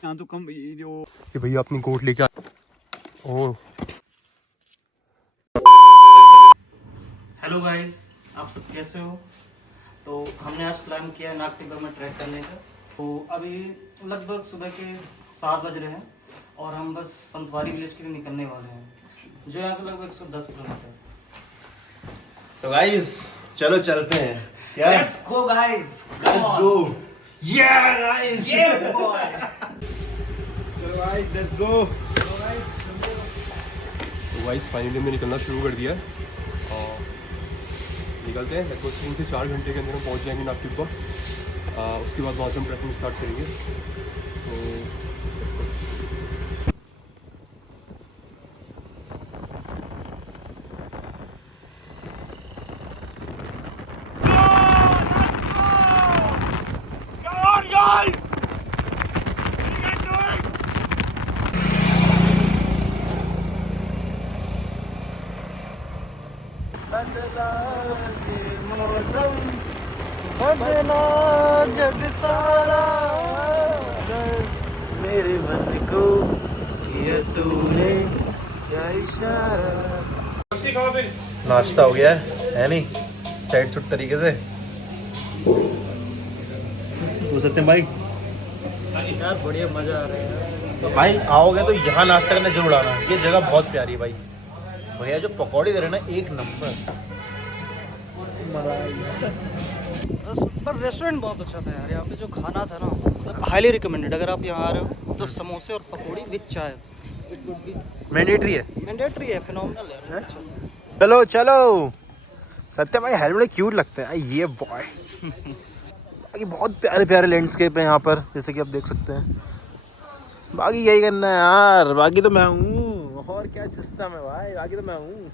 यहाँ तो कम जो कि भैया अपनी कोट लेके ओ हेलो गाइस, आप सब कैसे हो। तो हमने आज प्लान किया नाग टिब्बा में ट्रैक करने का। तो अभी लगभग सुबह के 7 बज रहे हैं और हम बस पंतवारी विलेज के लिए निकलने वाले हैं, जो यहाँ से लगभग 110 किलोमीटर। तो गाइस चलो चलते हैं। क्या? Let's go guys, let's go. या गाइस, चलो चलो गाइस लेट्स गो। तो गाइस फाइनली हमने निकलना शुरू कर दिया है और निकलते हैं। लगभग 3 से 4 घंटे के अंदर हम पहुंच जाएंगे नाग टिब्बा। उसके बाद वहाँ से हम ट्रैकिंग स्टार्ट करेंगे। तो बदला जग सारा, मेरे मन को किया तूने क्या इशारा। नाश्ता हो गया है नहीं? सेट सुट तरीके से हो सकते हैं भाई। यार बढ़िया मजा आ रहा है। भाई आओगे तो यहाँ नाश्ता करने जरूर आना, ये जगह बहुत प्यारी है भाई। भैया जो पकौड़ी दे रहे हैं ना, एक नंबर। पर रेस्टोरेंट बहुत अच्छा था यार। यहाँ पे जो खाना था ना, मतलब हाईली रिकमेंडेड। अगर आप यहाँ आ रहे हो तो समोसे और पकौड़ी विद चाय, इट वुड बी मैंडेटरी है। मैंडेटरी है, फिनोमिनल है। अच्छा चलो चलो। सत्य भाई हेलमेट क्यूट लगता है ये बॉय। बाकी बहुत प्यारे प्यारे लैंडस्केप है यहाँ पर, जैसे कि आप देख सकते हैं। बाकी यही करना है यार, बाकी तो मैं हूँ। और क्या सिस्टम है भाई, बाकी तो मैं हूँ।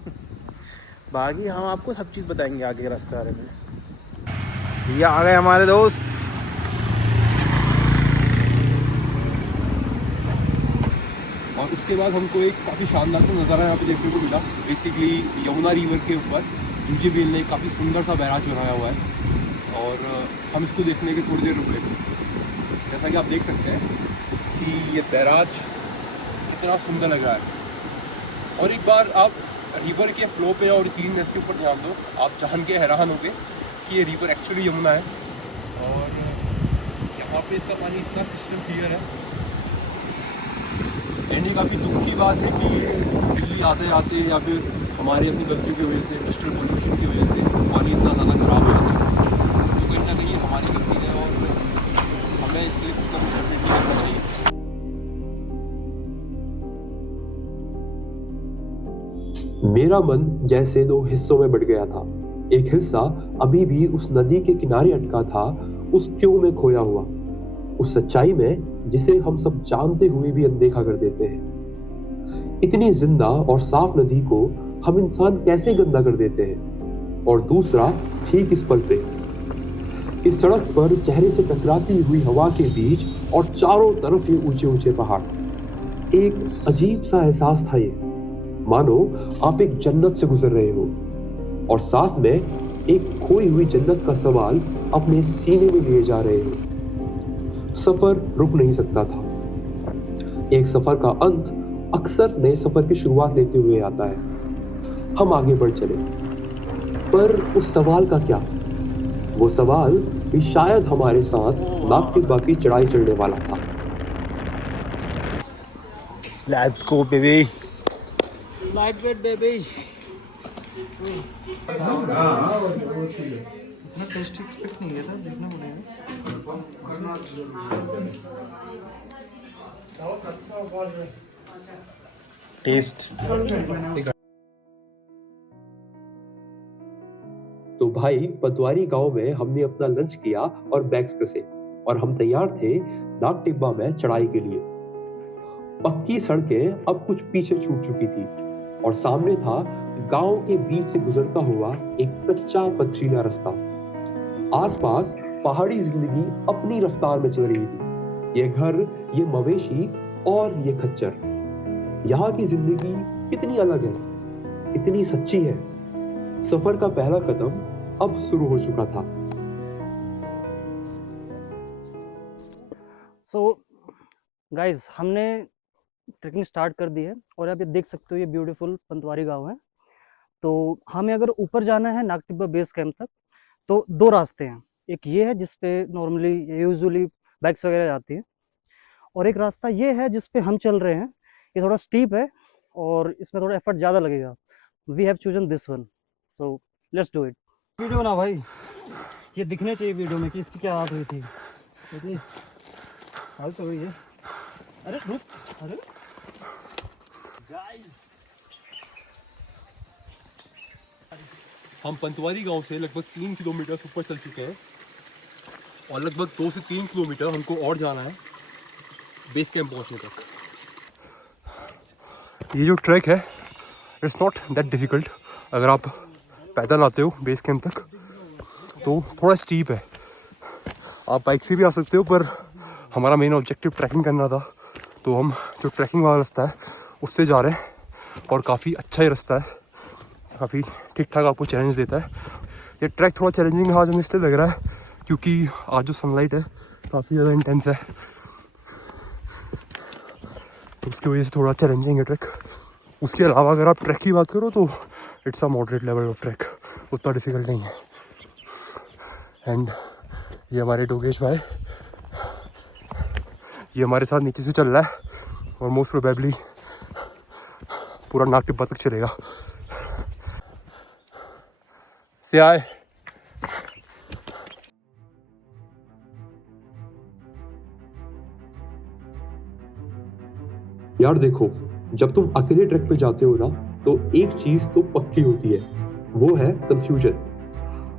बाकी हम आपको सब चीज़ बताएंगे आगे के रास्ते बारे में। ये आ गए हमारे दोस्त। और उसके बाद हमको एक काफ़ी शानदार सा नज़ारा यहाँ पे देखने को मिला। बेसिकली यमुना रिवर के ऊपर यूजीबीएल ने काफ़ी सुंदर सा बैराज बनाया हुआ है और हम इसको देखने के थोड़ी देर रुके। जैसा कि आप देख सकते हैं कि ये बैराज कितना सुंदर लग रहा है। और एक बार आप रिवर के फ्लो पे और क्लीननेस के ऊपर ध्यान दो, आप जान के हैरान होगे कि ये रिवर एक्चुअली यमुना है। और यहाँ पे इसका पानी इतना क्रिस्टल क्लियर है। एंड ये काफ़ी दुख की बात है कि दिल्ली आते आते या फिर हमारी अपनी गलतियों की वजह से, इंडस्ट्रियल पोल्यूशन की वजह से पानी इतना ज़्यादा ख़राब हो जाता है। तो कहीं ना कहीं ये हमारी गलती है और हमें इसके लिए कुछ ना कुछ डेफिनेटली करना चाहिए। मेरा मन जैसे 2 हिस्सों में बट गया था। एक हिस्सा अभी भी उस नदी के किनारे अटका था, उस क्यों में खोया हुआ, उस सच्चाई में जिसे हम सब जानते हुए भी अनदेखा कर देते हैं। इतनी जिंदा और साफ नदी को हम इंसान कैसे गंदा कर देते हैं। और दूसरा ठीक इस पल पे, इस सड़क पर चेहरे से टकराती हुई हवा के बीच और चारों तरफ ये ऊंचे ऊंचे पहाड़। एक अजीब सा एहसास था ये, मानो आप एक जन्नत से गुजर रहे हो और साथ में एक खोई हुई जन्नत का सवाल अपने सीने में लिए जा रहे हो। सफर रुक नहीं सकता था। एक सफर का अंत अक्सर नए सफर की शुरुआत लेते हुए आता है। हम आगे बढ़ चले, पर उस सवाल का क्या? वो सवाल भी शायद हमारे साथ नाग टिब्बा की चढ़ाई चढ़ने वाला था। Let's go baby. Light weight baby. इतना टेस्टी एक्सपेक्ट नहीं किया था, देखना पड़ेगा। टेस्ट। तो भाई पतवारी गांव में हमने अपना लंच किया और बैग्स कसे और हम तैयार थे नाग टिब्बा में चढ़ाई के लिए। पक्की सड़कें अब कुछ पीछे छूट चुकी थी और सामने था गांव के बीच से गुजरता हुआ एक कच्चा पथरीला रास्ता। आसपास पहाड़ी जिंदगी अपनी रफ्तार में चल रही थी। ये घर, ये मवेशी और ये खच्चर। यहाँ की जिंदगी कितनी अलग है, इतनी सच्ची है। सफर का पहला कदम अब शुरू हो चुका था। सो गाइस हमने ट्रैकिंग स्टार्ट कर दी है और आप ये देख सकते हो ये ब्यूटीफुल पंतवारी गांव है। तो हमें अगर ऊपर जाना है नाग टिब्बा बेस कैंप तक तो दो रास्ते हैं। एक ये है जिस पे नॉर्मली यूजुअली बाइक्स वगैरह जाती हैं और एक रास्ता ये है जिस पे हम चल रहे हैं। ये थोड़ा स्टीप है और इसमें थोड़ा एफर्ट ज़्यादा लगेगा। We have chosen this one, so let's do it. Video बना भाई, ये दिखने चाहिए वीडियो में कि इसकी क्या हालत हुई थी। हालत हुई है। अरे रुक, अरे गाइस हम पंतवारी गांव से लगभग 3 किलोमीटर ऊपर चल चुके हैं और लगभग 2 से 3 किलोमीटर हमको और जाना है बेस कैंप पहुंचने तक। ये जो ट्रैक है इट्स नॉट दैट डिफ़िकल्ट। अगर आप पैदल आते हो बेस कैंप तक तो थोड़ा स्टीप है, आप बाइक से भी आ सकते हो, पर हमारा मेन ऑब्जेक्टिव ट्रैकिंग करना था तो हम जो ट्रैकिंग वाला रास्ता है उससे जा रहे हैं और काफ़ी अच्छा ही रास्ता है, काफ़ी ठीक ठाक आपको चैलेंज देता है। ये ट्रैक थोड़ा चैलेंजिंग आज हमें इसलिए लग रहा है क्योंकि आज जो सनलाइट है काफ़ी ज़्यादा इंटेंस है, तो उसकी वजह से थोड़ा चैलेंजिंग है ट्रैक। उसके अलावा अगर आप ट्रैक की बात करो तो it's a moderate level of track, उतना डिफ़िकल्ट नहीं है। एंड ये हमारे डोगेश भाई, ये हमारे साथ नीचे से चल रहा है और मोस्ट प्रोबेबली पूरा नाग टिब्बा तक चलेगा। से आए यार, देखो जब तुम अकेले ट्रैक पे जाते हो ना तो एक चीज तो पक्की होती है, वो है कंफ्यूजन।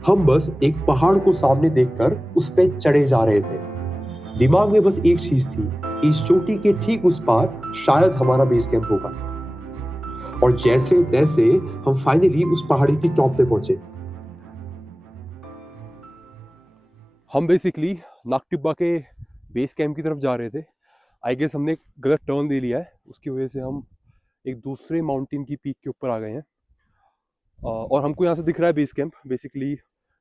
हम बस एक पहाड़ को सामने देखकर उस पे चढ़े जा रहे थे। दिमाग में बस एक चीज थी कि इस चोटी के ठीक उस पार शायद हमारा बेस कैंप होगा। और जैसे तैसे हम फाइनली उस पहाड़ी की टॉप पे पहुंचे। हम बेसिकली नाग टिब्बा के बेस कैंप की तरफ जा रहे थे। आई गेस हमने एक गलत टर्न दे लिया है, उसकी वजह से हम एक दूसरे माउंटेन की पीक के ऊपर आ गए हैं और हमको यहाँ से दिख रहा है बेस कैंप। बेसिकली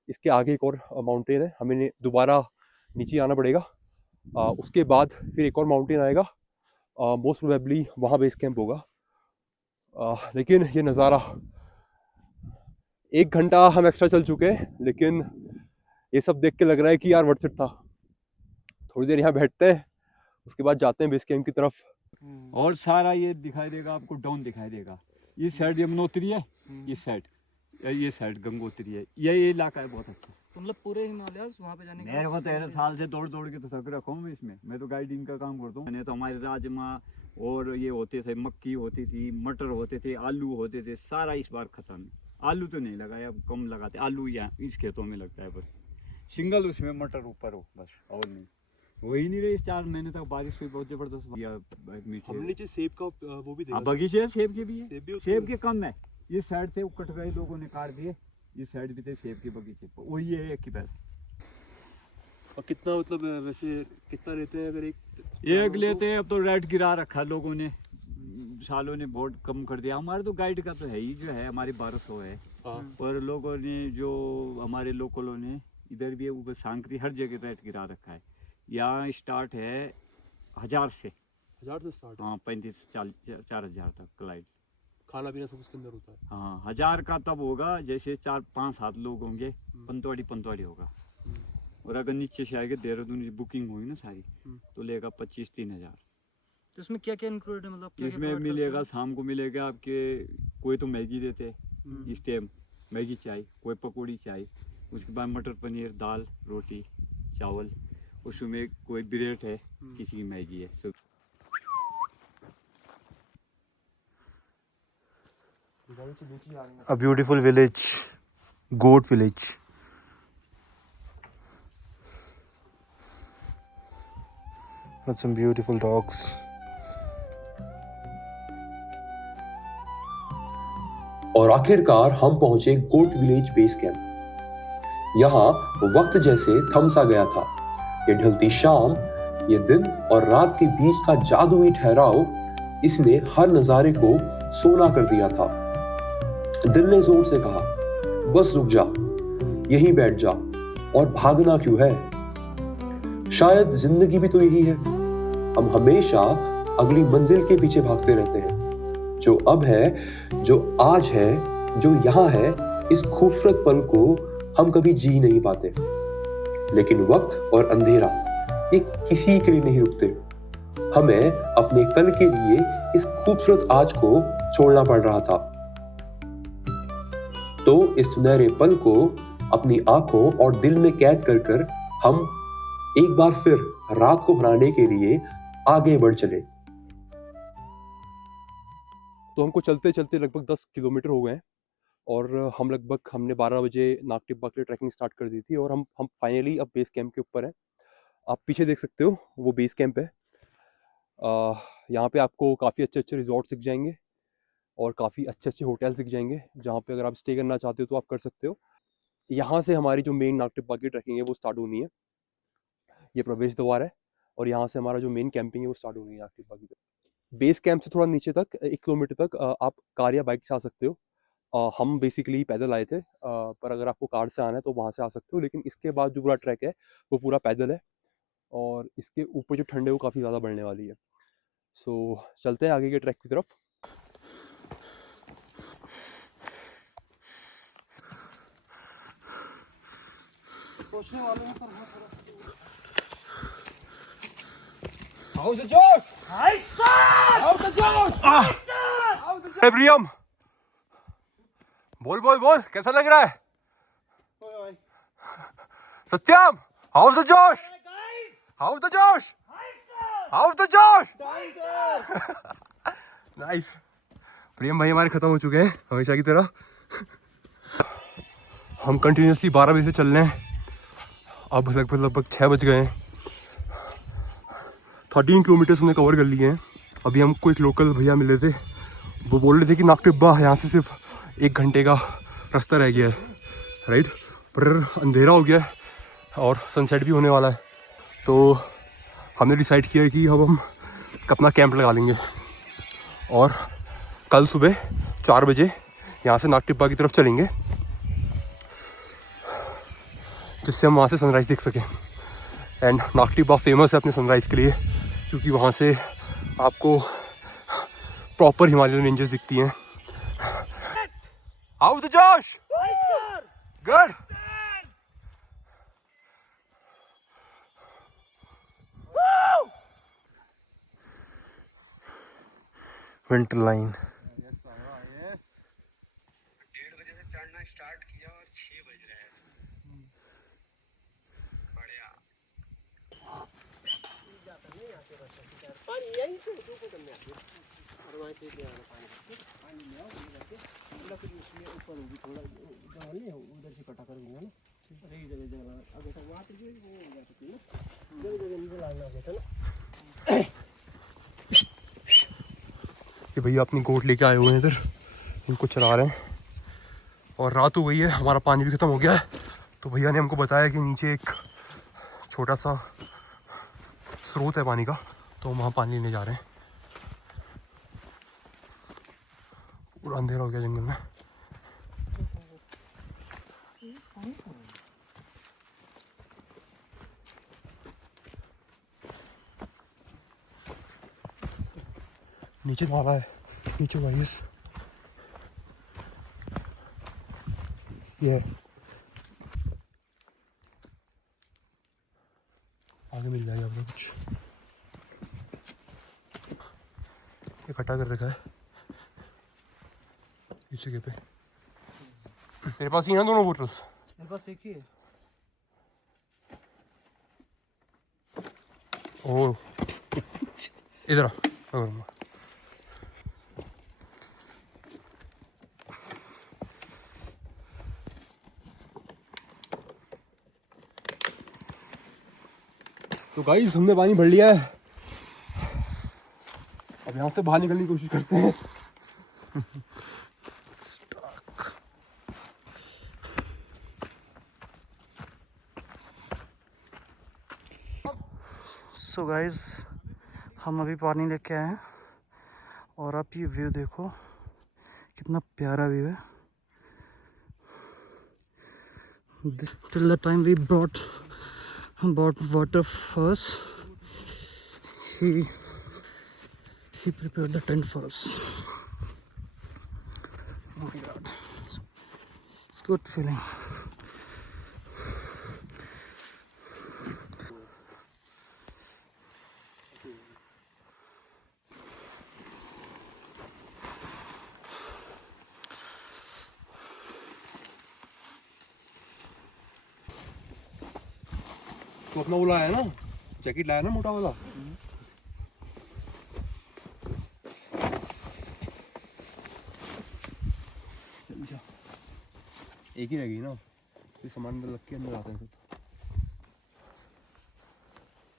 इसके आगे एक और माउंटेन है, हमें दोबारा नीचे आना पड़ेगा। उसके बाद फिर एक और माउंटेन आएगा, मोस्ट प्रोबेबली वहाँ बेस कैंप होगा। लेकिन ये नज़ारा, 1 घंटा हम एक्स्ट्रा चल चुके हैं लेकिन ये सब देख के लग रहा है कि यार वर्थ इट था। थोड़ी देर यहाँ बैठते हैं, उसके बाद जाते हैं बेस कैंप की तरफ। और सारा ये दिखाई देगा आपको, डाउन दिखाई देगा। ये साइड यमुनोत्री है, ये साइड गंगोत्री है। ये इलाका है बहुत अच्छा। तो मतलब पूरे हिमालयस वहाँ पे जाने के मेरे को 13 साल से दौड़ दौड़ के तो थक रखा हूँ इसमें। मैं तो गाइडिंग का काम करता हूँ। मैंने तो हमारे राजमा और ये होते थे, मक्की होती थी, मटर होते थे, आलू होते थे, सारा इस बार खत्म है। आलू तो नहीं लगाया, अब कम लगाते। आलू यहाँ इस खेतों में लगता है बस, सिंगल उसमें मटर ऊपर हो बस, और नहीं। वही नहीं रही 4 महीने तक बारिश हुई बहुत जबरदस्त। हमने नीचे सेब का वो भी देखा। बगीचे है, सेब के भी है, सेब सेब के कम है। ये साइड से कट गए, लोगों ने काट दिए। इस साइड भी थे सेब के बगीचे, वही है एक ही पैसा। और कितना मतलब वैसे कितना लेते हैं? अगर एक लेते हैं, अब तो रेट गिरा रखा लोगों ने, सालों ने बहुत कम कर दिया। हमारे तो गाइड का तो है ही, जो है हमारी 1200 है। पर लोगों ने, जो हमारे लोकलों ने इधर भी ऊपर सांकरी हर जगह रेट गिरा रखा है। यहाँ स्टार्ट है 1000 से स्टार्ट। हाँ, 35-4000 तक ग्लाइड। खाना पीना सब उसके अंदर होता है। हाँ, 1000 का तब होगा जैसे 4-5-7 लोग होंगे, पंतवाड़ी होगा। और अगर नीचे से आएगा, देहरादून की बुकिंग हुई ना सारी, तो लेगा 25-3000। तो इसमें क्या क्या इंक्लूडेड है? मतलब क्या इसमें मिलेगा, शाम को मिलेगा आपके, कोई तो मैगी देते इस टाइम, मैगी चाय, कोई पकौड़ी चाय, उसके बाद मटर पनीर, दाल, रोटी, चावल, उसमें कोई ब्रेड है, किसी की मैगी है, सब। A beautiful village, goat village. With some beautiful dogs. और आखिरकार हम पहुंचे गोट विलेज बेस कैंप। यहाँ वक्त जैसे थम सा गया था। ये ढलती शाम, ये दिन और रात के बीच का जादुई ठहराव, इसने हर नजारे को सोना कर दिया था। दिल ने जोर से कहा, बस रुक जा, यहीं बैठ जा, और भागना क्यों है? शायद जिंदगी भी तो यही है, हम हमेशा अगली मंजिल के पीछे भागते रहते हैं। जो अब है, जो आज है, जो यहाँ है, इस खूबसूरत पल को हम कभी जी नहीं पाते। लेकिन वक्त और अंधेरा ये किसी के लिए नहीं रुकते। हमें अपने कल के लिए इस खूबसूरत आज को छोड़ना पड़ रहा था। तो इस सुनहरे पल को अपनी आंखों और दिल में कैद कर कर हम एक बार फिर रात को हराने के लिए आगे बढ़ चले। तो हमको चलते चलते लगभग 10 किलोमीटर हो गए हैं और हमने 12 बजे नागटिब्बा के लिए ट्रैकिंग स्टार्ट कर दी थी और हम फाइनली अब बेस कैंप के ऊपर हैं। आप पीछे देख सकते हो, वो बेस कैंप है। यहाँ पे आपको काफ़ी अच्छे अच्छे रिजॉर्ट्स दिख जाएंगे और काफ़ी अच्छे अच्छे होटल्स दिख जाएंगे, जहाँ पे अगर आप स्टे करना चाहते हो तो आप कर सकते हो। यहाँ से हमारी जो मेन नागटिब्बा की ट्रैकिंग है वो स्टार्ट होनी है। ये प्रवेश द्वार है और यहाँ से हमारा जो मेन कैंपिंग है वो स्टार्ट होनी है नागटिब्बा की तरफ। बेस कैंप से थोड़ा नीचे तक 1 किलोमीटर तक आप कार या बाइक से आ सकते हो। हम बेसिकली पैदल आए थे, पर अगर आपको कार से आना है तो वहाँ से आ सकते हो। लेकिन इसके बाद जो पूरा ट्रैक है वो पूरा पैदल है और इसके ऊपर जो ठंड है वो काफ़ी ज़्यादा बढ़ने वाली है। सो चलते हैं आगे के ट्रैक की तरफ। How's the Josh? How's the Josh? Hey प्रियम, बोल बोल बोल, कैसा लग रहा है? सत्यम, how's the Josh? How's the Josh? How's the Josh? Nice. प्रियम भाई हमारे खत्म हो चुके हैं हमेशा की तरह। हम कंटिन्यूसली 12 बजे से चल रहे हैं। अब लगभग 6 बज गए हैं। 13 किलोमीटर्स हमने कवर कर लिए हैं। अभी हमको एक लोकल भैया मिले थे, वो बोल रहे थे कि नागटिब्बा यहाँ से सिर्फ 1 घंटे का रास्ता रह गया है, राइट। पर अंधेरा हो गया है और सनसेट भी होने वाला है, तो हमने डिसाइड किया है कि अब हम अपना कैंप लगा लेंगे और कल सुबह 4 बजे यहाँ से नागटिब्बा की तरफ चलेंगे, जिससे हम वहाँ से सनराइज़ देख सकें। एंड नागटिब्बा फेमस है अपने सनराइज़ के लिए, क्योंकि वहाँ से आपको प्रॉपर हिमालयन रेंजेस दिखती हैं। How's the Josh? Good. Winter line. 1:30 बजे से चढ़ना स्टार्ट किया और 6 बज रहे हैं। बढ़िया। ये भैया अपनी गोट लेके आए हुए हैं इधर, इनको चला रहे हैं और रात हो गई है, हमारा पानी भी ख़त्म हो गया है। तो भैया ने हमको बताया कि नीचे एक छोटा सा स्रोत है पानी का, तो हम वहाँ पानी लेने जा रहे हैं। पूरा अंधेरा हो गया जंगल में। नीचे नाला है, नीचे वाइस ये आगे मिल जाएगा आपको कुछ। इकट्ठा कर रखा है इस जगह पे। तेरे पास ही हैं दोनों बोतल्स? मेरे पास एक ही है। ओ इधर आ, मैं करूँगा। तो गाइस हमने पानी भर लिया है, अब यहाँ से बाहर निकलने की कोशिश करते हैं। सो गाइस हम अभी पानी लेके आए हैं और आप ये व्यू देखो, कितना प्यारा व्यू है। Till the time we brought water first, he prepared the tent for us. Oh my god, it's good feeling. तो अपना वो लाया ना, जैकेट लाया ना मोटा वाला। चल जा, एक ही रहेगी ना, फिर सामान अंदर लग के अंदर आते हैं सब।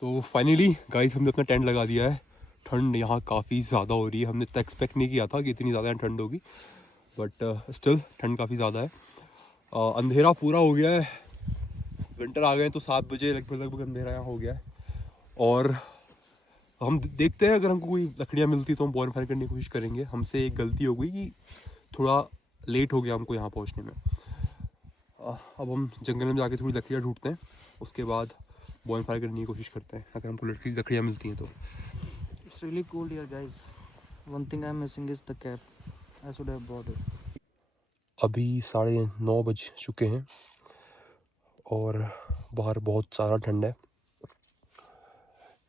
तो फाइनली गाइस हमने अपना टेंट लगा दिया है। ठंड यहाँ काफ़ी ज़्यादा हो रही है, हमने तो एक्सपेक्ट नहीं किया था कि इतनी ज़्यादा ठंड होगी, बट स्टिल ठंड काफ़ी ज़्यादा है। अंधेरा पूरा हो गया है, विंटर आ गए तो 7 बजे लगभग अंधेरा यहाँ हो गया है। और हम देखते हैं अगर हमको कोई लकड़ियाँ मिलती तो हम बॉनफायर करने की कोशिश करेंगे। हमसे एक गलती हो गई कि थोड़ा लेट हो गया हमको यहाँ पहुँचने में। अब हम जंगल में जाके थोड़ी लकड़ियाँ ढूंढते हैं, उसके बाद बॉनफायर करने की कोशिश करते हैं अगर हमको लकड़ियाँ मिलती हैं तो। It's really cold here, guys. One thing I'm missing is the cap. I should have bought it. अभी 9:30 बज चुके हैं और बाहर बहुत सारा ठंड है।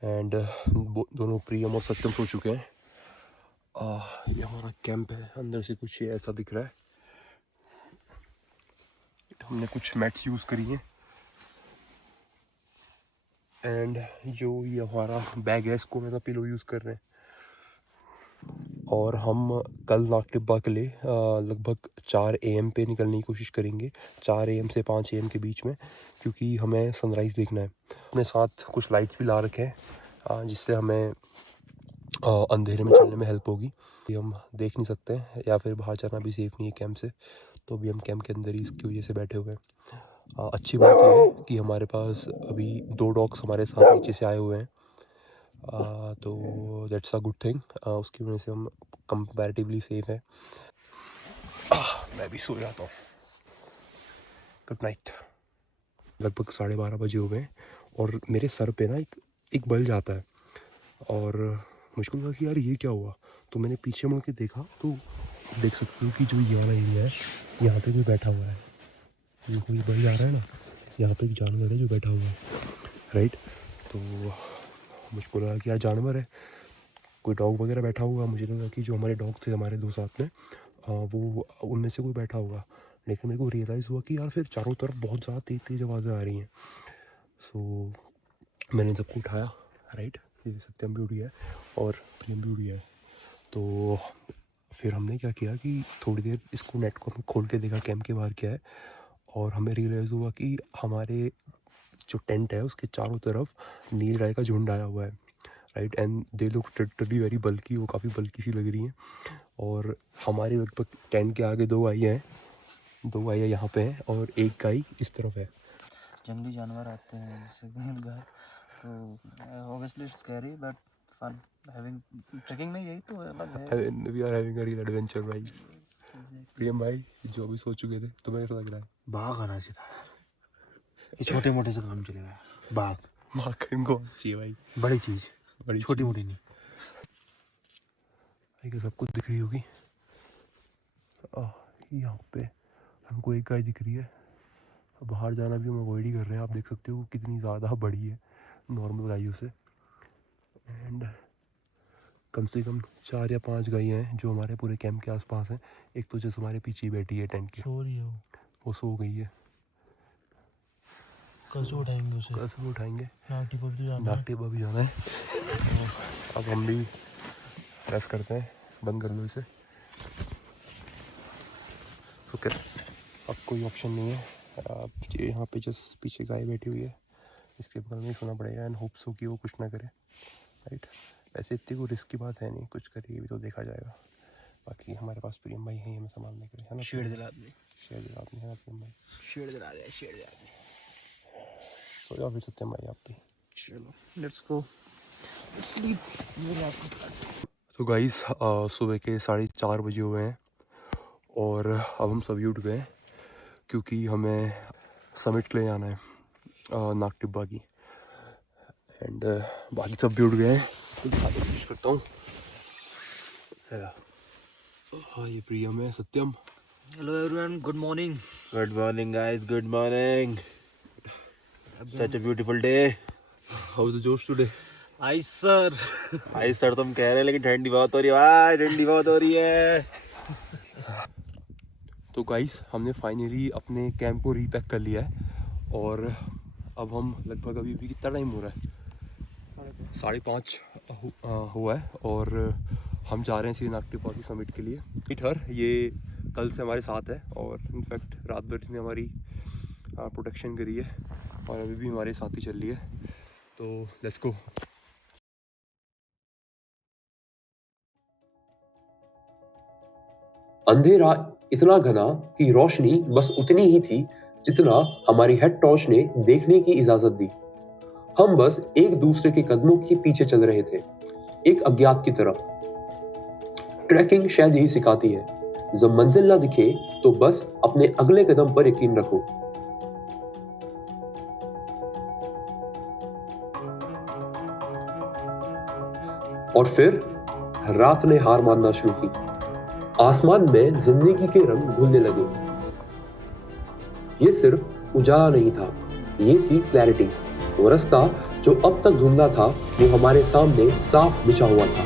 एंड दोनों प्रियम और सत्यम सो चुके हैं। ये हमारा कैंप है, अंदर से कुछ ये ऐसा दिख रहा है। हमने कुछ मैट्स यूज़ करी हैं। एंड जो ये हमारा बैग है इसको मैं पिलो यूज़ कर रहे हैं। और हम कल नाग टिब्बा के लिए लगभग 4 AM पे निकलने की कोशिश करेंगे, 4 AM से 5 AM के बीच में, क्योंकि हमें सनराइज़ देखना है। अपने साथ कुछ लाइट्स भी ला रखे हैं जिससे हमें अंधेरे में चलने में हेल्प होगी। कि हम देख नहीं सकते हैं या फिर बाहर जाना भी सेफ़ नहीं है कैंप से, तो अभी हम कैंप के अंदर ही इसकी वजह से बैठे हुए हैं। अच्छी बात यह है कि हमारे पास अभी 2 डॉग्स हमारे साथ नीचे से आए हुए हैं, तो दैट्स अ गुड थिंग। उसकी वजह से हम कंपैरेटिवली सेफ है। मैं भी सो जाता हूँ। Good night. लगभग 12:30 बजे हो गए और मेरे सर पे ना एक बल जाता है और मुझको लगा कि यार ये क्या हुआ। तो मैंने पीछे मुड़ के देखा तो देख सकते हो कि जो ये वाला एरिया है यहाँ पे कोई बैठा हुआ है। ये कोई बल जा रहा है ना, यहाँ पे एक जानवर है जो बैठा हुआ है, राइट। तो मुझको लगा कि यार जानवर है, कोई डॉग वगैरह बैठा हुआ। मुझे लगा कि जो हमारे डॉग थे हमारे 2 साथ में, वो उनमें से कोई बैठा होगा। लेकिन मेरे को रियलाइज़ हुआ कि यार फिर चारों तरफ बहुत ज़्यादा तेज़ आवाज़ें आ रही हैं। सो मैंने सबको उठाया, राइट। ये सत्यम भी उड़ी है और प्रेम भी उड़ी है। तो फिर हमने क्या किया कि थोड़ी देर इसको नेट को हमने खोल के देखा कैंप के बाहर क्या है, और हमें रियलाइज़ हुआ कि हमारे जो टेंट है उसके चारों तरफ नील गाय का झुंड आया हुआ है, right. And they look literally very बल्की, वो काफ़ी बल्की सी लग रही हैं। और हमारे लगभग टेंट के आगे 2 गायें हैं, 2 गायें यहाँ पे हैं और एक गाय इस तरफ है। जंगली जानवर आते हैं जैसे नीलगाय, तो obviously it's scary but fun. Having trekking में यही तो अलग है। We are having a real adventure भाई। प्रियम भाई जो अभी सो चुके थे, तुम्हें कैसा लग रहा है? बाघ आना चाहिए था, ये छोटे मोटे से काम चलेगा। बाघ इनको चाहिए भाई, बड़ी चीज़, बड़ी छोटी मोटी नहीं। भाई सब कुछ दिख रही होगी। यहाँ पे हमको एक गाय दिख रही है। बाहर जाना भी हम अवॉइड ही कर रहे हैं। आप देख सकते हो कितनी ज़्यादा बड़ी है नॉर्मल गायों से। एंड कम से कम 4 या 5 गायें हैं जो हमारे पूरे कैंप के आसपास हैं। एक तो जैसे हमारे पीछे ही बैठी है टेंट के, सो रही है वो सो गई है। कल से उठाएंगे उसे, कल से उठाएंगे। नाग टिब्बा भी जाना है। नाग टिब्बा भी जाना है। अब हम भी रेस्ट करते हैं, बंद कर लो इसे। तो क्या अब कोई ऑप्शन नहीं है। अब यहाँ पे जो पीछे गाय बैठी हुई है इसके बगल में ही सोना पड़ेगा। एंड होप सो कि वो कुछ ना करे, राइट। वैसे इतनी कोई रिस्क की बात है नहीं, कुछ करिए भी तो देखा जाएगा। बाकी हमारे पास प्रियम भाई हैं हमें संभालने के लिए, है ना। शेर दिला दे, शेर दिला आपने, है ना प्रियम भाई। शेर दिला दे, शेर दिला दे। सो जाओ फिर सत्यम भाई आप भी। चलो लेट्स गो स्लीप। तो गाइस सुबह के 4:30 बजे हुए हैं और अब हम सभी उठ गए क्योंकि हमें समिट के लिए जाना है नाग टिब्बा की। एंड बाकी सब भी उठ गए हैं दिखाने की कोशिश करता हूँ। हाँ, ये प्रियम है, Satyam. Hello everyone, good morning. Good morning guys, good morning. Such a beautiful day. How is the josh today? Aye sir. Aye sir तुम कह रहे हैं, लेकिन ठंडी बहुत हो रही है भाई, ठंडी बहुत हो रही है। तो गाइस, हमने फाइनली अपने कैंप को रीपैक कर लिया है और अब हम लगभग अभी भी कितना टाइम हो रहा है? 5:30 हुआ है और हम जा रहे हैं श्री नागटिब्बा की समिट के लिए। पीटर ये कल से हमारे साथ है और इनफैक्ट रात भर इसने हमारी प्रोटेक्शन करी है और अभी भी हमारे साथ ही चल रही है। तो लेट्स गो। अंधेरा इतना घना कि रोशनी बस उतनी ही थी जितना हमारी हेड टॉर्च ने देखने की इजाजत दी। हम बस एक दूसरे के कदमों के पीछे चल रहे थे, एक अज्ञात की तरफ। ट्रैकिंग शायद यही सिखाती है, जब मंजिल ना दिखे तो बस अपने अगले कदम पर यकीन रखो। और फिर रात ने हार मानना शुरू की। आसमान में जिंदगी के रंग घुलने लगे। ये सिर्फ उजाला नहीं था, ये थी क्लैरिटी। वो रास्ता जो अब तक धुंधला था, वो हमारे सामने साफ बिछा हुआ था।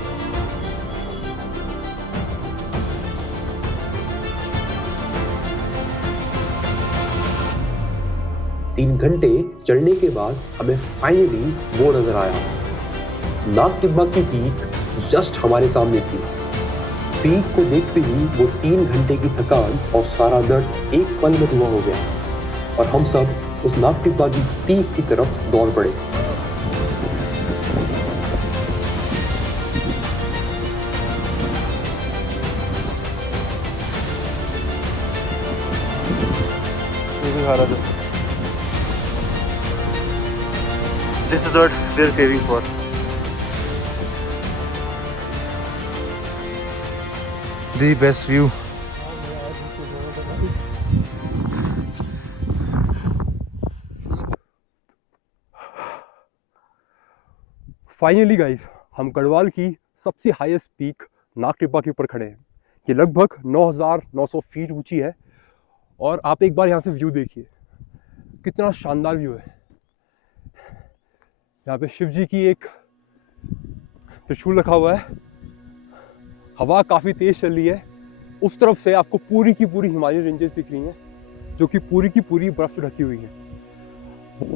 तीन घंटे चढ़ने के बाद हमें फाइनली वो नजर आया। नागटिब्बा की पीक जस्ट हमारे सामने थी। पीक को देखते ही वो 3 घंटे की थकान और सारा दर्द एक पल में धुआं हो गया और हम सब उस नागटिब्बा की पीक की तरफ दौड़ पड़े। This is what we're craving for. The best view. Finally guys, हम गढ़वाल की सबसे हाईएस्ट पीक नागटिब्बा के ऊपर खड़े हैं। ये लगभग 9,900 फीट ऊंची है और आप एक बार यहाँ से व्यू देखिए, कितना शानदार व्यू है। यहाँ पे शिव जी की एक त्रिशूल रखा हुआ है। हवा काफ़ी तेज़ चल रही है। उस तरफ से आपको पूरी की पूरी हिमालयन रेंजेस दिख रही हैं, जो कि पूरी की पूरी बर्फ से ढकी हुई हैं।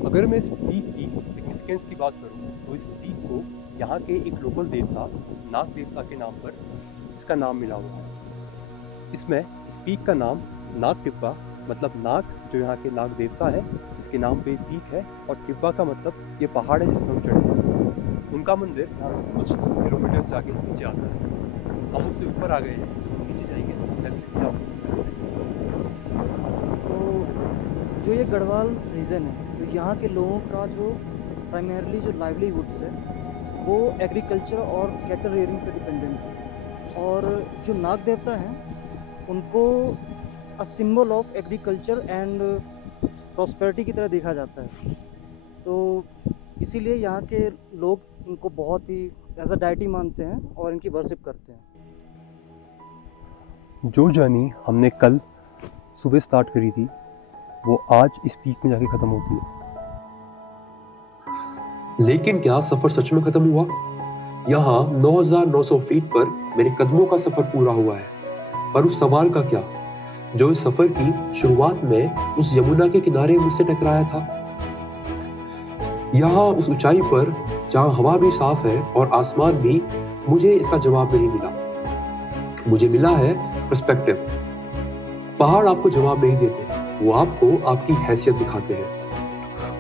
अगर मैं इस पीक की सिग्निफिकेंस की बात करूँ तो इस पीक को यहाँ के एक लोकल देवता नाग देवता के नाम पर इसका नाम मिला हुआ है। इसमें इस पीक का नाम नागटिब्बा, मतलब नाग जो यहाँ के नाग देवता है, इसके नाम पे पीक है, और टिब्बा का मतलब ये पहाड़ है जिसमें हम चढ़े हैं। उनका मंदिर यहाँ से कुछ किलोमीटर से आगे नीचे आता है। हम उससे ऊपर आ गए हैं। जब हम नीचे जाएंगे तो जो ये गढ़वाल रीजन है, तो यहाँ के लोगों का जो प्राइमरली जो लाइवलीहुड्स है वो एग्रीकल्चर और कैटल रेयरिंग पे डिपेंडेंट है। और जो नाग देवता हैं उनको a symbol of agriculture and prosperity की तरह देखा जाता है। तो इसीलिए यहाँ के लोग इनको बहुत ही एज अ डाइटी मानते हैं और इनकी वर्शिप करते हैं। जो जर्नी हमने कल सुबह स्टार्ट करी थी वो आज इस पीक में जाके खत्म होती है। लेकिन क्या सफर सच में खत्म हुआ? यहाँ 9,900 फीट पर मेरे कदमों का सफर पूरा हुआ है, पर उस सवाल का क्या जो इस सफर की शुरुआत में उस यमुना के किनारे मुझसे टकराया था। यहाँ उस ऊंचाई पर जहाँ हवा भी साफ है और आसमान भी, मुझे इसका जवाब नहीं मिला। मुझे मिला है पर्सपेक्टिव। पहाड़ आपको जवाब नहीं देते, वो आपको आपकी हैसियत दिखाते हैं।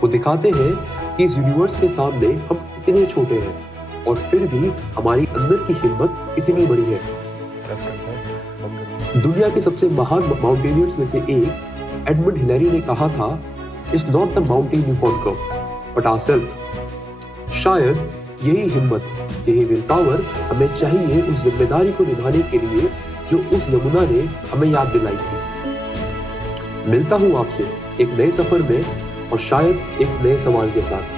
वो दिखाते हैं कि इस यूनिवर्स के सामने हम इतने छोटे हैं और फिर भी हमारी अंदर की हिम्मत इतनी बड़ी है। दुनिया के सबसे महान माउंटेनियर्स में से एक एडमंड हिलेरी ने कहा था, it's not the mountain you conquer but ourself. शायद यही हिम्मत, यही विल पावर हमें चाहिए उस जिम्मेदारी को निभाने के लिए जो उस यमुना ने हमें याद दिलाई थी। मिलता हूं आपसे एक नए सफर में और शायद एक नए सवाल के साथ।